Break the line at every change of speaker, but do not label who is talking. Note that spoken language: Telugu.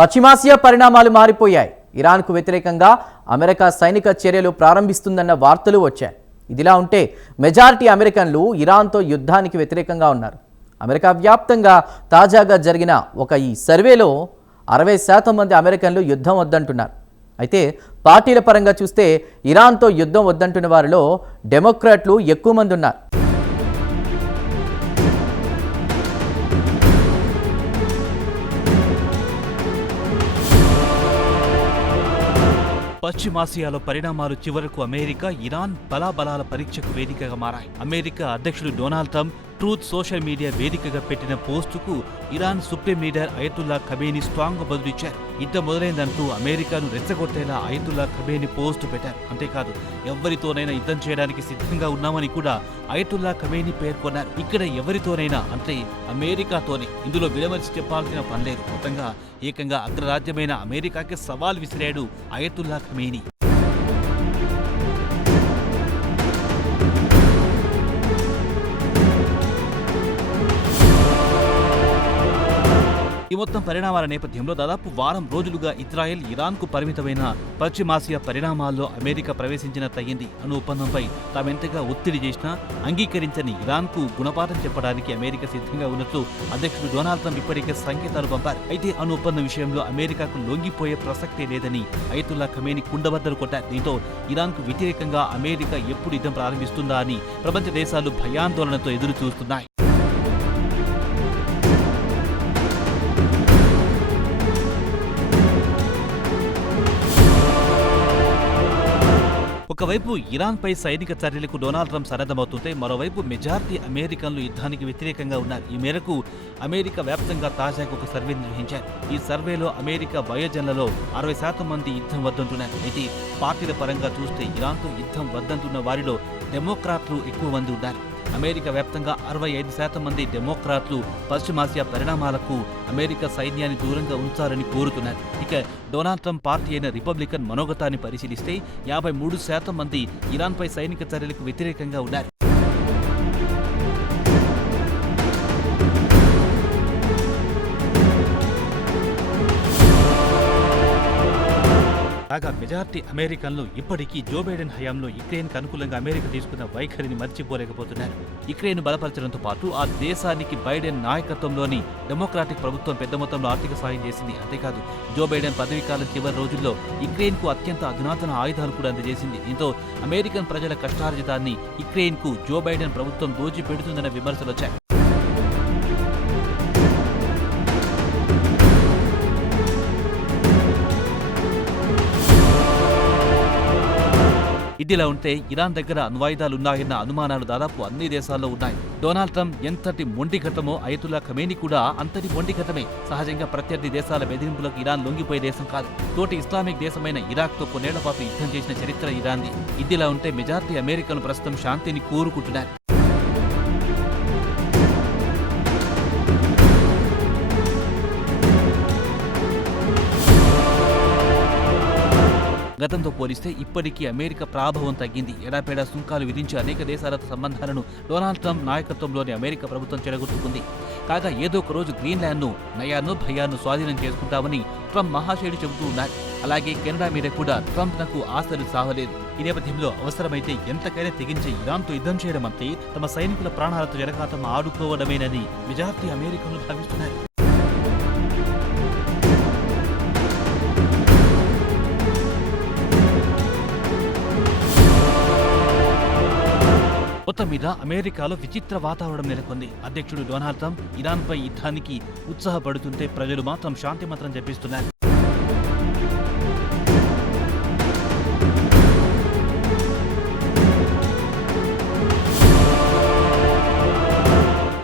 పశ్చిమాసియా పరిణామాలు మారిపోయాయి. ఇరాన్కు వ్యతిరేకంగా అమెరికా సైనిక చర్యలు ప్రారంభిస్తుందన్న వార్తలు వచ్చాయి. ఇదిలా ఉంటే మెజారిటీ అమెరికన్లు ఇరాన్తో యుద్ధానికి వ్యతిరేకంగా ఉన్నారు. అమెరికా వ్యాప్తంగా తాజాగా జరిగిన ఒక ఈ సర్వేలో అరవై శాతం మంది అమెరికన్లు యుద్ధం వద్దంటున్నారు. అయితే పార్టీల పరంగా చూస్తే ఇరాన్తో యుద్ధం వద్దంటున్న వారిలో డెమోక్రాట్లు ఎక్కువ మంది ఉన్నారు.
పశ్చిమాసియాలో పరిణామాలు చివరకు అమెరికా ఇరాన్ బలాబలాల పరీక్షకు వేదికగా మారాయి. అమెరికా అధ్యక్షుడు Donald Trump Truth social media వేదికగా పెట్టిన పోస్టుకు Iran supreme leader Ayatollah ఖబేని strong బదులిచ్చారు యుద్ధం మొదలైందంటూ అమెరికాను రెచ్చగొట్టేలా అయతుల్లా ఖబేని పోస్టు పెట్టారు. అంతేకాదు ఎవరితోనైనా యుద్ధం చేయడానికి సిద్ధంగా ఉన్నామని కూడా అయతుల్లా ఖబేని పేర్కొన్నారు. ఇక్కడ ఎవరితోనైనా అంటే అమెరికాతోనే. ఇందులో విడమరిచి చెప్పాల్సిన పనిలేదు మొత్తంగా ఏకంగా అగ్రరాజ్యమైన అమెరికాకి సవాల్ విసిరాడు అయతుల్లా ఖమేని ఈ మొత్తం పరిణామాల నేపథ్యంలో దాదాపు వారం రోజులుగా ఇజ్రాయెల్ ఇరాన్కు పరిమితమైన పశ్చిమాసియా పరిణామాల్లో అమెరికా ప్రవేశించినట్టయింది అను ఒప్పందంపై తామెంతగా ఒత్తిడి చేసినా అంగీకరించని ఇరాన్కు గుణపాఠం చెప్పడానికి అమెరికా సిద్ధంగా ఉన్నట్లు అధ్యక్షుడు డొనాల్డ్ ట్రంప్ ఇప్పటికే సంకేతాలు పంపారు. అయితే అను ఒప్పందం విషయంలో అమెరికాకు లొంగిపోయే ప్రసక్తే లేదని అయతుల్లా ఖమేని కుండబద్దలు కొట్టారు. దీంతో ఇరాన్కు వ్యతిరేకంగా అమెరికా ఎప్పుడు యుద్ధం ప్రారంభిస్తుందా అని ప్రపంచ దేశాలు భయాందోళనతో ఎదురు చూస్తున్నాయి ఒకవైపు ఇరాన్పై సైనిక చర్యలకు డొనాల్డ్ ట్రంప్ సన్నద్ధమవుతుంటే మరోవైపు మెజార్టీ అమెరికన్లు యుద్ధానికి వ్యతిరేకంగా ఉన్నారు. ఈ మేరకు అమెరికా వ్యాప్తంగా తాజాగా ఒక సర్వే నిర్వహించారు. ఈ సర్వేలో అమెరికా వయోజనులలో అరవై శాతం మంది యుద్ధం వద్దంటున్నారు. అయితే పార్టీల పరంగా చూస్తే ఇరాన్తో యుద్ధం వద్దంటున్న వారిలో డెమోక్రాట్లు ఎక్కువ మంది ఉన్నారు. అమెరికా వ్యాప్తంగా అరవై ఐదు శాతం మంది డెమోక్రాట్లు పశ్చిమాసియా పరిణామాలకు అమెరికా సైన్యాన్ని దూరంగా ఉంచాలని కోరుతున్నారు. ఇక డొనాల్డ్ ట్రంప్ పార్టీ అయిన రిపబ్లికన్ మనోగతాన్ని పరిశీలిస్తే యాభై మూడు శాతం మంది ఇరాన్పై సైనిక చర్యలకు వ్యతిరేకంగా ఉన్నారు. కాగా మెజార్టీ అమెరికన్లు ఇప్పటికీ జో బైడెన్ హయాంలో యుక్రెయిన్కు అనుకూలంగా అమెరికా తీసుకున్న వైఖరిని మర్చిపోలేకపోతున్నారు. యుక్రెయిన్ బలపరచడంతో పాటు ఆ దేశానికి బైడెన్ నాయకత్వంలోని డెమోక్రాటిక్ ప్రభుత్వం పెద్ద మొత్తంలో ఆర్థిక సాయం చేసింది. అంతేకాదు జో బైడెన్ పదవీకాలం చివరి రోజుల్లో యుక్రెయిన్కు అత్యంత అధునాతన ఆయుధాలు కూడా అందజేసింది. దీంతో అమెరికన్ ప్రజల కష్టార్జితాన్ని యుక్రెయిన్కు జో బైడెన్ ప్రభుత్వం దోచిపెడుతుందన్న విమర్శలు వచ్చాయి. ఇదిలా ఉంటే ఇరాన్ దగ్గర అణ్వాయుధాలున్నాయన్న అనుమానాలు దాదాపు అన్ని దేశాల్లో ఉన్నాయి. డొనాల్డ్ ట్రంప్ ఎంతటి మొండిఘటమో అయతుల్లా ఖమేని కూడా అంతటి మొండిఘటమే సహజంగా ప్రత్యర్థి దేశాల బెదిరింపులకు ఇరాన్ లొంగిపోయే దేశం కాదు. తోటి ఇస్లామిక్ దేశమైన ఇరాక్తో కొన్నేళ్ళ పాటు యుద్ధం చేసిన చరిత్ర ఇరాన్ది. ఇదిలా ఉంటే మెజార్టీ అమెరికన్ ప్రస్తుతం శాంతిని కోరుకుంటున్నారు. గతంతో పోలిస్తే ఇప్పటికీ అమెరికా ప్రాభవం తగ్గింది. ఎడాపేడా సుంకాలు విధించి అనేక దేశాలతో సంబంధాలను డొనాల్డ్ ట్రంప్ నాయకత్వంలోని అమెరికా ప్రభుత్వం చెడగొట్టుకుంది. కాగా ఏదో ఒక రోజు గ్రీన్లాండ్ను నయాను భయాను స్వాధీనం చేసుకుంటామని ట్రంప్ మహాశయుడు చెబుతూ ఉన్నారు. అలాగే కెనడా మీద కూడా ట్రంప్ నాకు ఆశలు సావలేదు ఈ నేపథ్యంలో అవసరమైతే ఎంతకైనా తెగించే ఇరాన్తో యుద్ధం చేయడం అంటే తమ సైనికుల ప్రాణాలతో జరగాతం ఆడుకోవడమేనని మెజార్టీ అమెరికన్లు భావిస్తున్నారు. మొత్తం మీద అమెరికాలో విచిత్ర వాతావరణం నెలకొంది. అధ్యక్షుడు డొనాల్డ్ ట్రంప్ ఇరాన్పై యుద్ధానికి ఉత్సాహపడుతుంటే ప్రజలు మాత్రం శాంతి మాత్రం జపిస్తున్నారు.